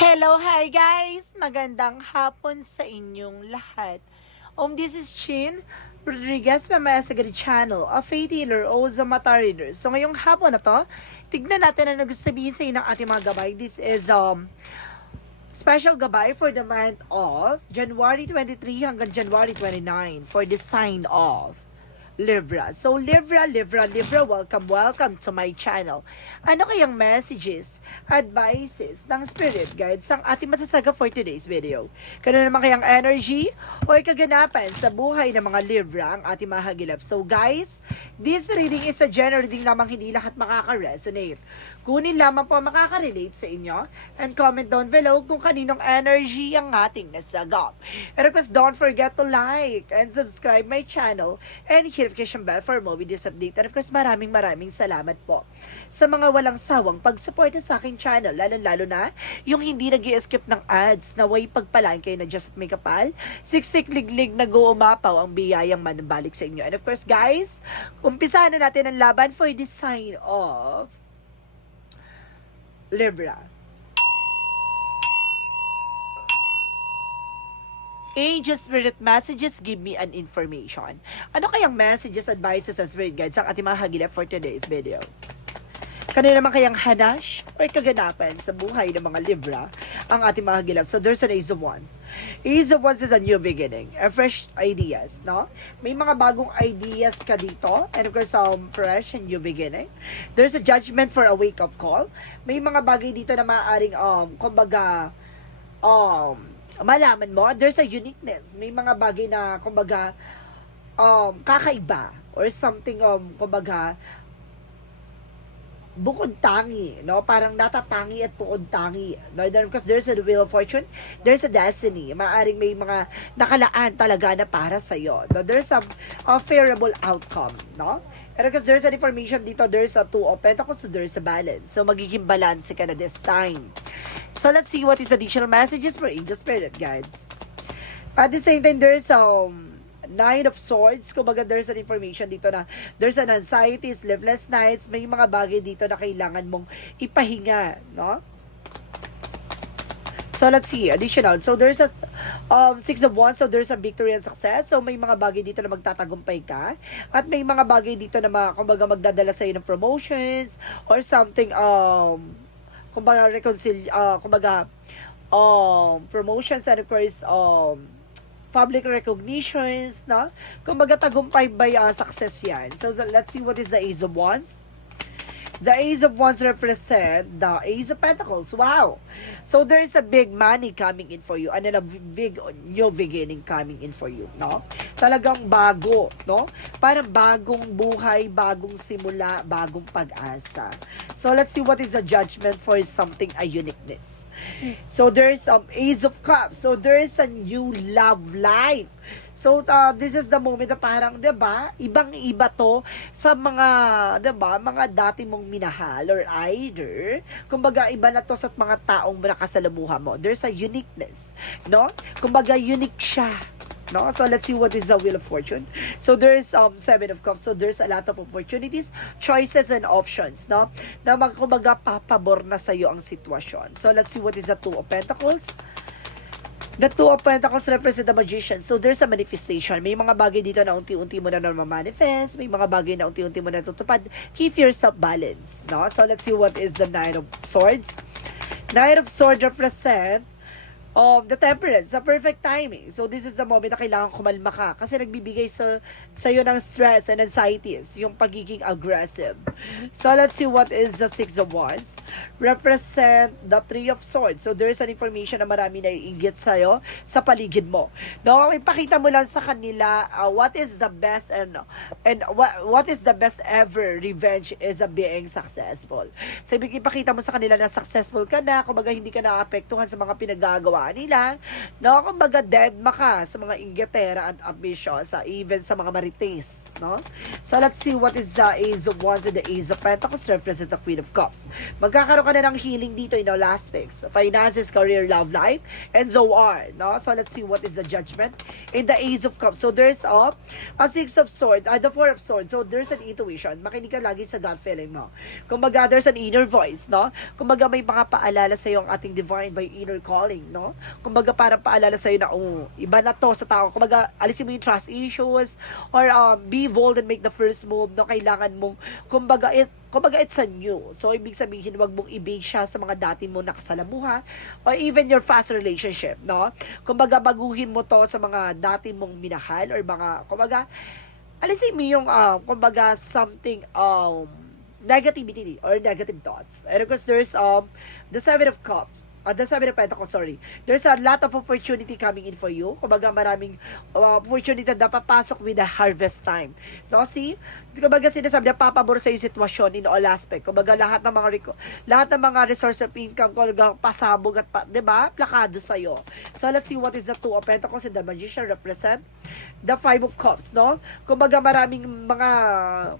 Hello, hi guys! Magandang hapon sa inyong lahat. This is Chin Rodriguez, mamaya sa Grid Channel, a faith healer o sa Mata Reader. So ngayong hapon na to, tignan natin ang nagsasabihin sa inyo ng ating mga gabay. This is special gabay for the month of January 23 hanggang January 29 for the sign of Libra. So Libra, welcome to my channel. Ano kayang messages, advices ng spirit guides ang ating masasaga for today's video? Kano naman kayang energy o kaganapan sa buhay ng mga Libra ang ating mahagilap? So guys, this reading is a general reading lamang, hindi lahat makaka-resonate. Kunin lamang po makaka-relate sa inyo and comment down below kung kaninong energy ang ating nasagap. And of course, don't forget to like and subscribe my channel and hit notification bell for more videos update. And of course, maraming salamat po sa mga walang sawang pagsuporta sa aking channel, lalo na yung hindi nag-i-skip ng ads, na way pagpalaan kayo na just at may kapal, siksik liglig na umapaw ang biyayang manabalik sa inyo. And of course guys, umpisahan na natin ang laban for the sign of Libra. Angel Spirit Messages, give me an information. Ano kayang messages, advices, and spirit guides ang ating mga hagilap for today's video? Kanina naman kayang hanash o kaganapan sa buhay ng mga Libra ang ating mga hagilap? So there's an Ace of Wands. Ace of Wands is a new beginning, a fresh ideas, no? May mga bagong ideas ka dito, and of course, fresh and new beginning. There's a judgment for a wake-up call. May mga bagay dito na maaaring, kumbaga, malaman mo, there's a uniqueness. May mga bagay na, kumbaga, kakaiba, or something, kumbaga, bukod tangi, no? Parang natatangi at bukod tangi, no? Because there's a wheel of fortune, there's a destiny. Maaring may mga nakalaan talaga na para sa'yo, no? There's a favorable outcome, no? And because there's an information dito, there's a two of pentacles, so there's a balance. So magiging balance ka na this time. So let's see what is additional messages for Angel Spirit guides. At the same time, there's Nine of Swords. Kumbaga there's an information dito na there's an anxiety, sleepless nights. May mga bagay dito na kailangan mong ipahinga, no? So let's see, additional. So there's a Six of Wands, so there's a victory and success. So may mga bagay dito na magtatagumpay ka. At may mga bagay dito na kumbaga magdadala sa iyo ng promotions or something, kumbaga promotions, and of course public recognitions, no? Kumbaga tagumpay by success yan. So let's see what is the Ace of Wands. The Ace of Wands represent the Ace of Pentacles. Wow! So there's a big money coming in for you, and then a big new beginning coming in for you, no? Talagang bago, no? Parang bagong buhay, bagong simula, bagong pag-asa. So let's see what is the judgment for something, a uniqueness. So there's Ace of Cups. So there's a new love life. So this is the moment na parang, 'di ba? Ibang-iba 'to sa mga, 'di ba, mga dati mong minahal, or either kumbaga iba na 'to sa mga taong nakasalamuha mo. There's a uniqueness, no? Kumbaga unique siya. No? So let's see what is the Wheel of Fortune. So there's Seven of Cups. So there's a lot of opportunities, choices, and options, no? Na kumbaga papabor na sa iyo ang sitwasyon. So let's see what is the Two of Pentacles. The Two of Pentacles represent the Magician. So there's a manifestation. May mga bagay dito na unti-unti mo na manifest. May mga bagay na unti-unti mo na tutupad. Keep yourself balanced, no? So let's see what is the Nine of Swords. Nine of Swords represent the Temperance, the perfect timing. So this is the moment na kailangan kumalma ka kasi nagbibigay sa iyo ng stress and anxieties, yung pagiging aggressive. So let's see what is the Six of Wands. Represent the Three of Swords. So there's an information na marami na iinggit sa iyo sa paligid mo. No, ipakita mo lang sa kanila what is the best and what is the best ever revenge is a being successful. So ipakita mo sa kanila na successful ka na, kumbaga hindi ka naapektuhan sa mga pinagagawa ginagawa nila. No, kumbaga dead maka sa mga inggitera at ambisyosa, even sa mga marites, no? So let's see what is the Ace of Wands and the Ace of Pentacles represent the Queen of Cups. Magkakaroon ka na ng healing dito in all aspects, finances, career, love life, and so on, no? So let's see what is the Judgment in the Ace of Cups. So there's a Six of Swords, the Four of Swords. So there's an intuition. Makinig ka lagi sa gut feeling mo. Kumbaga there's an inner voice, no? Kumbaga may mga paalala sa iyo ang ating divine by inner calling, no? Kumbaga parang paalala sa iyo na iba na to sa tao. Kumbaga alisin mo yung trust issues or be bold and make the first move, no? Kailangan mong kumbaga it's a new. So, ibig sabihin, wag mong i-base siya sa mga dati mo nakasalamuha or even your past relationship, no? Kumbaga, baguhin mo to sa mga dati mong minahal or mga, kumbaga, alisin mo yung, kumbaga, something, negativity or negative thoughts. And of course, there's, the Seven of Cups. The Seven of Pentacles, sorry. There's a lot of opportunity coming in for you. Kumbaga maraming opportunity na papasok with the harvest time. So, see? Kumbaga sinasabi na papabor sa yung sitwasyon in all aspect. Kumbaga lahat ng mga resource of income, kumbaga pasabog at, diba? Plakado sa'yo. So, let's see what is the Two of Pentacles and the Magician represent the Five of Cups, no? Kumbaga maraming mga,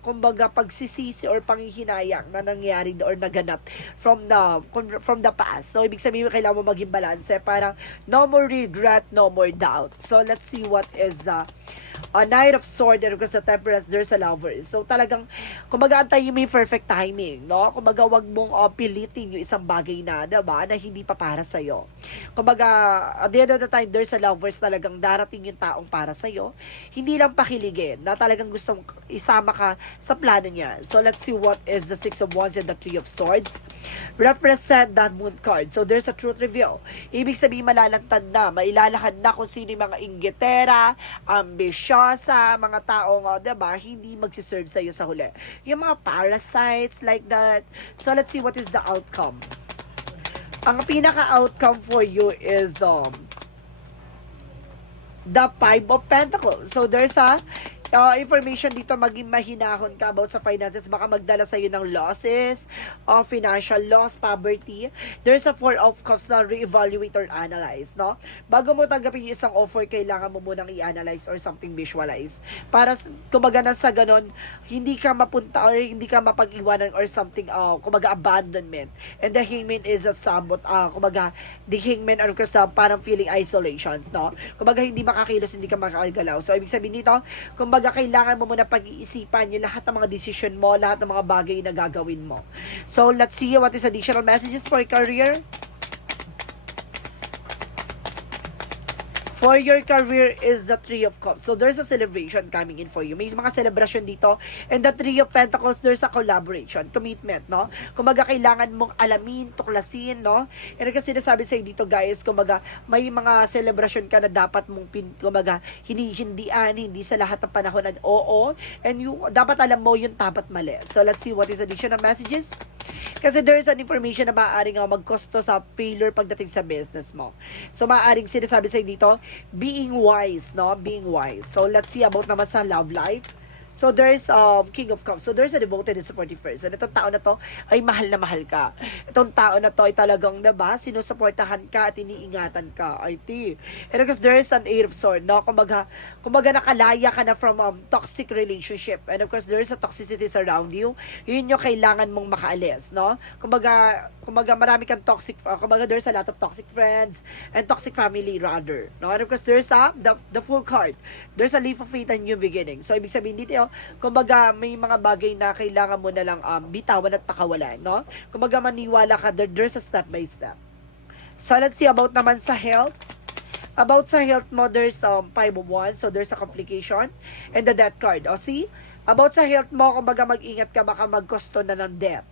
kumbaga pagsisisi or panghihinayang na nangyari or naganap from the past. So, ibig sabihin, kailangan mo maging balance. Parang, no more regret, no more doubt. So, let's see what is a Knight of Swords and because the Temperance, there's a Lover. So, talagang, kumbaga, antayin mo yung perfect timing, no? Kumbaga, wag mong pilitin yung isang bagay na, diba, na hindi pa para sa'yo. Kumbaga, at the end of the time, there's a Lovers, talagang darating yung taong para sa'yo. Hindi lang pakiligin, na talagang gustong isama ka sa plano niya. So, let's see what is the Six of Wands and the Three of Swords. Represent that Moon card. So, there's a truth reveal. Ibig sabihin, malalantad na, mailalakad na kung sino yung mga inggitera, ambisyosa, mga taong, diba, hindi magsiserve sa'yo sa huli. Yung mga parasites like that. So, let's see what is the outcome. Ang pinaka-outcome for you is the Five of Pentacles. So, there's a information dito, maging mahinahon ka about sa finances, baka magdala sa'yo ng losses, financial loss, poverty. There's a Four of Cups na re-evaluate or analyze, no? Bago mo tanggapin yung isang offer, kailangan mo munang i-analyze or something visualize. Para, kumaga na sa ganon, hindi ka mapunta or hindi ka mapag-iwanan or something, kumaga abandonment. And the Hangman is a sabot, kumaga, the Hangman or kasi parang feeling isolations, no? Kumaga hindi makakilos, hindi ka makakagalaw. So, ibig sabihin nito, kumaga kailangan mo muna pag-iisipan yung lahat ng mga decision mo, lahat ng mga bagay na gagawin mo. So, let's see what is additional messages for career. For your career is the Three of Cups. So, there's a celebration coming in for you. May mga celebration dito. And the Three of Pentacles, there's a collaboration, commitment, no? Kumbaga, kailangan mong alamin, tuklasin, no? And kasi sinasabi sa'yo dito, guys, kumbaga, may mga celebration ka na dapat mong, kumbaga, hindihan, hindi sa lahat ng panahon na oo. And dapat alam mo yung dapat mali. So, let's see what is additional messages. Kasi there is an information na maaaring magkosto sa failure pagdating sa business mo. So, maaaring sinasabi sa'yo dito, being wise, no? Being wise. So, let's see about naman sa love life. So, there's King of Cups. So, there's a devoted and supportive person. Itong tao na to ay mahal na mahal ka. Itong tao na to ay talagang, diba, sinusuportahan ka at iniingatan ka. IT. And because there is an Eight of Swords, no? Kumbaga nakalaya ka na from toxic relationship. And of course, there is a toxicity around you. Yun yung kailangan mong makaalis, no? Kumbaga marami kang toxic, kumbaga there's a lot of toxic friends and toxic family rather, no? And of course, there's the Full card. There's a leap of faith and new beginning. So, ibig sabihin dito, kumbaga may mga bagay na kailangan mo na lang bitawan at pakawalan, no? Kumbaga maniwala ka, there's a step by step. So, let's see about naman sa health. About sa health mo, there's Five of Wands, so there's a complication. And the Death card. O, see? About sa health mo, kumbaga mag-ingat ka, baka magkosto na ng death.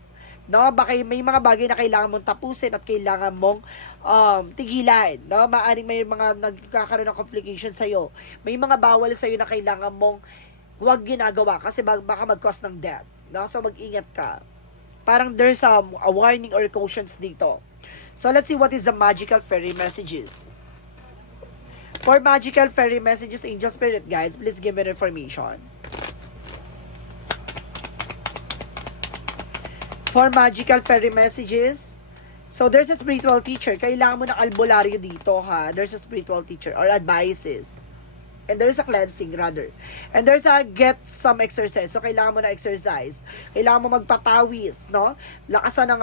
No, baka may mga bagay na kailangan mong tapusin at kailangan mong tigilan, no? Maaring may mga nagkakaroon ng complication sa iyo. May mga bawal sa iyo na kailangan mong huwag ginagawa kasi baka mag-cause ng death, no? So mag-ingat ka. Parang there's a warning or cautions dito. So let's see what is the magical fairy messages. For magical fairy messages, angel spirit guides, please give me information. For magical fairy messages, So, there's a spiritual teacher. Kailangan mo ng albularyo dito, ha? There's a spiritual teacher or advices. And there's a cleansing, rather. And there's a get some exercise. So, kailangan mo na exercise. Kailangan mo magpapawis, no? Lakasan ng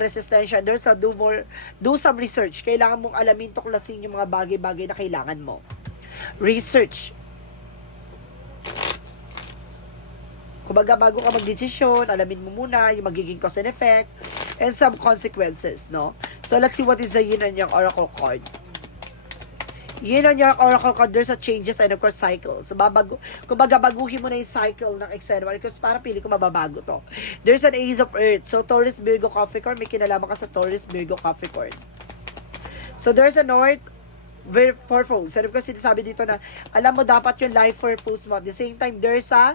resistensya. There's a do some research. Kailangan mong alamin, tuklasin yung mga bagay-bagay na kailangan mo. Research. Kumbaga, bago ka magdesisyon, alamin mo muna yung magiging cause and effect and some consequences, no? So, let's see what is the yin and yang oracle card. Yin and yang oracle card, there's a changes and of course cycle. So, kumbaga, baguhin mo na yung cycle ng external because parang pili ko mababago to. There's an Ace of Earth. So, Taurus, Virgo, Capricorn. May kinalaman ka sa Taurus, Virgo, Capricorn. So, there's a North purpose. Sabi ko sinasabi dito na, alam mo dapat yung life purpose mo. At the same time, there's a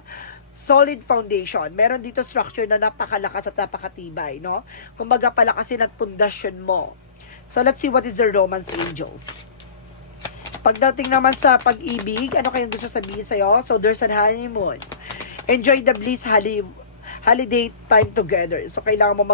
solid foundation. Meron dito structure na napakalakas at napakatibay, no? Kumbaga, palakasin at pundasyon mo. So, let's see what is the romance angels. Pagdating naman sa pag-ibig, ano kayong gusto sabihin sa'yo? So, there's an honeymoon. Enjoy the bliss holiday time together. So, kailangan mo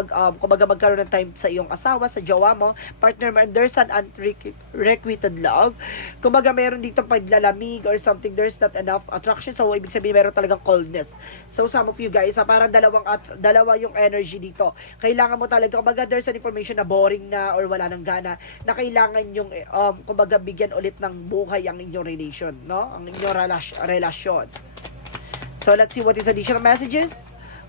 kumbaga magkaroon ng time sa iyong asawa, sa jowa mo, partner mo, and there's an unrequited love. Kumbaga, meron dito paglalamig or something, there's not enough attraction. So, ibig sabihin, meron talagang coldness. So, some of you guys, parang dalawa yung energy dito. Kailangan mo talaga, kumbaga, there's an information na boring na or wala nang gana, na kailangan yung, kumbaga, bigyan ulit ng buhay ang inyong relation, no? Ang inyong relasyon. So, let's see what is additional messages.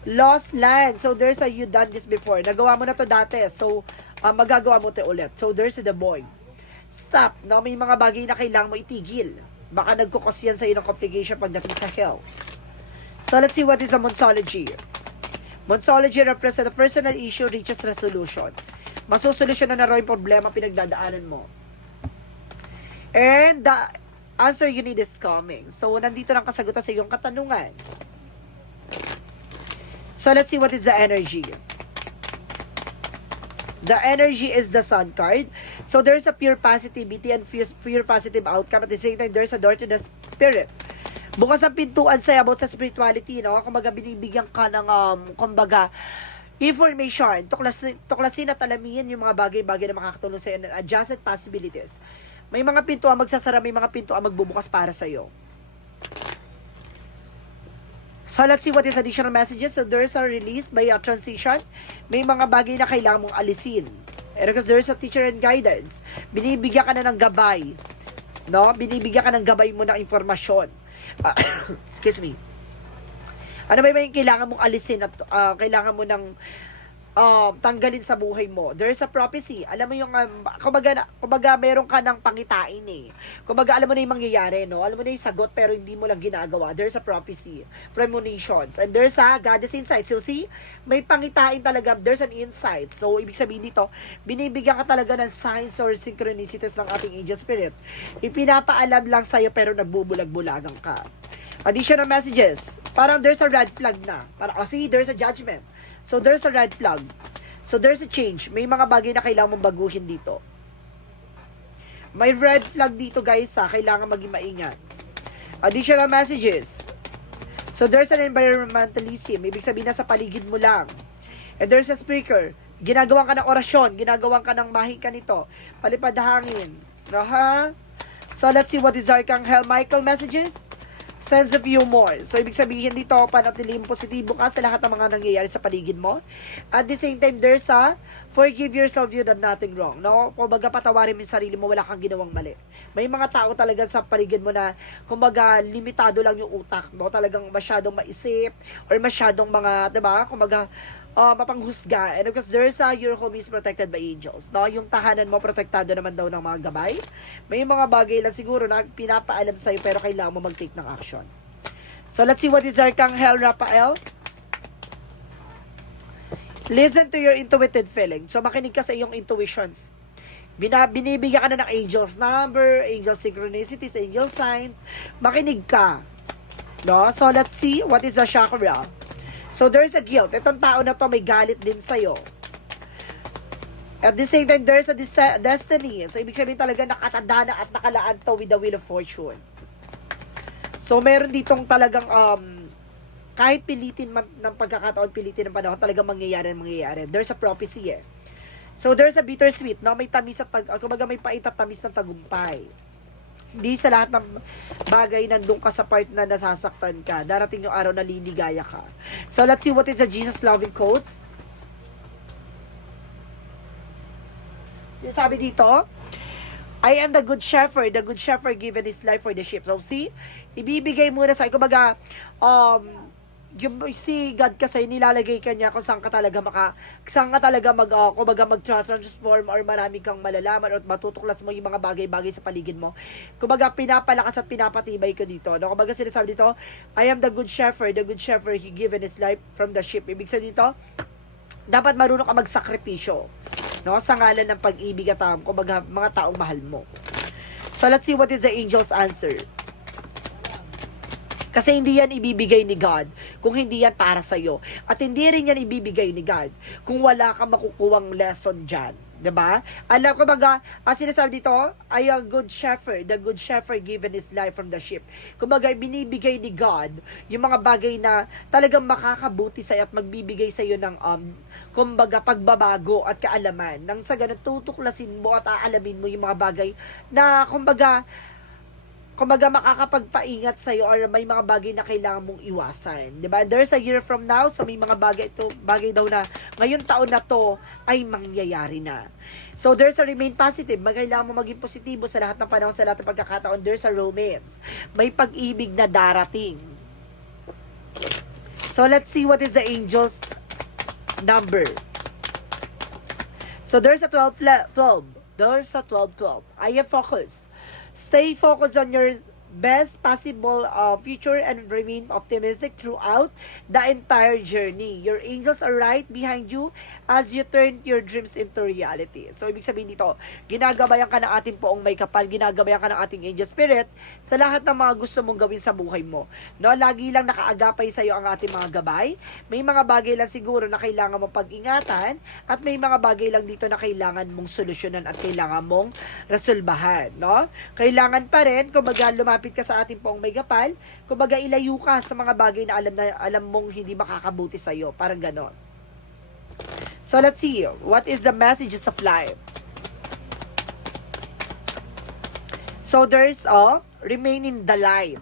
Lost land. So, there's a you done this before. Nagawa mo na to dati. So, magagawa mo to ulit. So, there's the boy. Stop. No? May mga bagay na kailangan mo itigil. Baka nagkukos yan sa iyo ng complication pagdating sa health. So, let's see what is a Monsology. Monsology represents a personal issue reaches resolution. Masusolusyonan na rin yung problema pinagdadaanan mo. And the answer you need is coming. So, nandito lang kasagutan sa iyong katanungan. So, let's see what is the energy. The energy is the Sun card. So, there's a pure positivity and pure positive outcome. At the same time, there's a door to the spirit. Bukas ang pintuan sa'yo about sa spirituality, no? Kumbaga, binibigyan ka ng, kumbaga, information. Tuklasin at alamin yung mga bagay-bagay na makakatulong sa'yo and adjusted possibilities. May mga pintuan magsasara, may mga pintuan magbubukas para sa'yo. So, let's see what is additional messages. So, there's a release by a transition. May mga bagay na kailangan mong alisin. And because there's a teacher and guidance. Binibigyan ka na ng gabay. No? Binibigyan ka ng gabay mo ng informasyon. Excuse me. Ano ba yung kailangan mong alisin at kailangan mo ng tanggalin sa buhay mo? There's a prophecy. Alam mo yung, kumbaga meron ka ng pangitain eh. Kumbaga, alam mo na yung mangyayari, no? Alam mo na yung sagot, pero hindi mo lang ginagawa. There's a prophecy. Premonitions. And there's a goddess insight. So, see? May pangitain talaga. There's an insight. So, ibig sabihin dito, binibigyan ka talaga ng signs or synchronicities ng ating angel spirit. Ipinapaalam lang sa'yo, pero nagbubulag-bulagang ka. Additional messages. Parang there's a red flag na. Parang, see, there's a judgment. So, there's a red flag. So, there's a change. May mga bagay na kailangan mong baguhin dito. May red flag dito, guys, ha. Kailangan maging maingat. Additional messages. So, there's an environmentalism. Ibig sabihin na sa paligid mo lang. And there's a speaker. Ginagawan ka ng orasyon. Ginagawan ka ng mahika nito. Palipad hangin. No, ha? So, let's see what is Archangel Michael messages. Sense of humor. So, ibig sabihin dito, panatiling positibo ka sa lahat ng mga nangyayari sa paligid mo. At the same time, there's a forgive yourself, you done nothing wrong. No? Kumbaga, patawarin mo yung sarili mo, wala kang ginawang mali. May mga tao talaga sa paligid mo na, kumbaga, limitado lang yung utak, no? Talagang masyadong maisip, or masyadong mga, diba? Kumbaga, mapanghusga. And because there's a, your home is protected by angels. No? Yung tahanan mo, protektado naman daw ng mga gabay. May mga bagay lang siguro na pinapaalam sa'yo, pero kailangan mo mag-take ng action. So, let's see what is Archangel Raphael. Listen to your intuitive feeling. So, makinig ka sa iyong intuitions. Binibigyan ka na ng angels number, angel synchronicities, angel signs. Makinig ka. No? So, let's see what is the chakra. So, there's a guilt. Itong tao na to may galit din sa'yo. At the same time, there's a destiny. So, ibig sabihin talaga nakatanda na at nakalaan to with the wheel of fortune. So, meron ditong talagang, kahit pilitin man ng pagkakataon, pilitin ng panahon, talagang mangyayari. There's a prophecy eh. So, there's a bittersweet, no? May tamis at, kumbaga may pait at tamis ng tagumpay. Hindi sa lahat ng bagay nandun ka sa part na nasasaktan ka. Darating yung araw na liligaya ka. So, let's see what is the Jesus loving quotes. Sabi dito, I am the good shepherd given his life for the sheep. So, see, ibibigay muna sa, kumbaga, yung si God kasi nilalagay ka niya kung saan ka talaga kumbaga mag-transform or marami kang malalaman at matutuklas mo yung mga bagay-bagay sa paligid mo. Kumbaga pinapalakas at pinapatibay ko dito. No? Kumbaga sinasabi dito, I am the good shepherd he given his life from the sheep. Ibig sabihin dito, dapat marunong ka magsakripisyo, no? Sa ngalan ng pag-ibig at kumbaga mga taong mahal mo. So let's see what is the angel's answer. Kasi hindi yan ibibigay ni God kung hindi yan para sa'yo. At hindi rin yan ibibigay ni God kung wala kang makukuwang lesson dyan. Diba? Alam ko baga, sinasabi dito, ay a good shepherd, the good shepherd given his life from the sheep. Kumbaga, binibigay ni God yung mga bagay na talagang makakabuti sa'yo at magbibigay sa'yo ng, kumbaga, pagbabago at kaalaman. Nang sa ganun, tutuklasin mo at aalamin mo yung mga bagay na, kumbaga makakapagpaingat sa'yo or may mga bagay na kailangan mong iwasan. Diba? There's a year from now, so may mga bagay daw na ngayon taon na to ay mangyayari na. So, there's a remain positive. Kailangan mo maging positibo sa lahat ng panahon, sa lahat ng pagkakataon. There's a romance. May pag-ibig na darating. So, let's see what is the angel's number. So, there's a 12. There's a 12. I am focused. Stay focused on your best possible future and remain optimistic throughout the entire journey. Your angels are right behind you as you turn your dreams into reality. So, ibig sabihin dito, ginagabayan ka ng ating poong may kapal, ginagabayan ka ng ating angel spirit sa lahat ng mga gusto mong gawin sa buhay mo. No, lagi lang nakaagapay sa iyo ang ating mga gabay. May mga bagay lang siguro na kailangan mong pag-ingatan at may mga bagay lang dito na kailangan mong solusyonan at kailangan mong resolbahan, no? Kailangan pa rin, kumbaga lumapit ka sa ating poong may kapal, kumbaga ilayo ka sa mga bagay na alam mong hindi makakabuti sa iyo, parang ganon. So, let's see. What is the messages of life? So, there's remain in the light.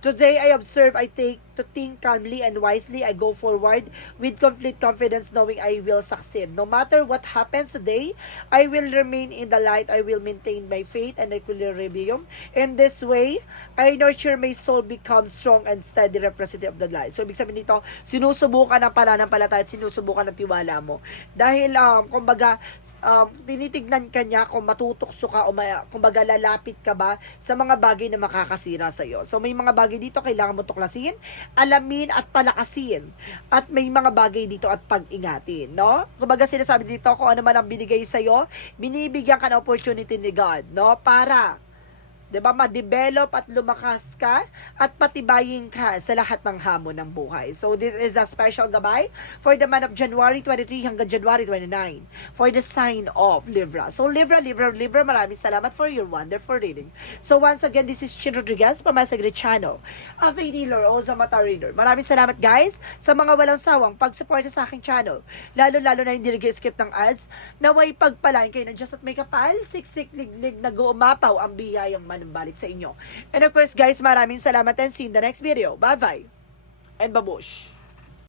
Today, I observe, I take to think calmly and wisely. I go forward with complete confidence knowing I will succeed. No matter what happens today, I will remain in the light. I will maintain my faith and equilibrium. In this way, I nurture my soul becomes strong and steady representative of the light. So, ibig sabihin nito, sinusubukan ng pananampalataya at sinusubukan ng tiwala mo. Dahil, kumbaga, tinitignan ka niya kung matutokso ka o kumbaga lalapit ka ba sa mga bagay na makakasira sa iyo. So, may mga bagay dito kailangan mo tuklasin, alamin at palakasin. At may mga bagay dito at pag-ingatin, no? Kumbaga sinasabi dito kung ano man ang binigay sa iyo, binibigyan ka ng opportunity ni God, no? Para 'di ba, ma-develop at lumakas ka at patibayin ka sa lahat ng hamon ng buhay. So this is a special gabay for the month of January 23 hanggang January 29 for the sign of Libra. So Libra, maraming salamat for your wonderful reading. So once again, this is Chin Rodriguez from my Sagre Channel, a faith healer o sa Mata Reader. Maraming salamat guys sa mga walang sawang pag-suporta sa aking channel. Lalo na hindi nag-skip ng ads. Naway pagpalain kayo ng Diyos at may kapal, siksik, liglig, nag-uumapaw ang biyayang balik sa inyo. And of course guys, maraming salamat and see you in the next video. Bye-bye and babush!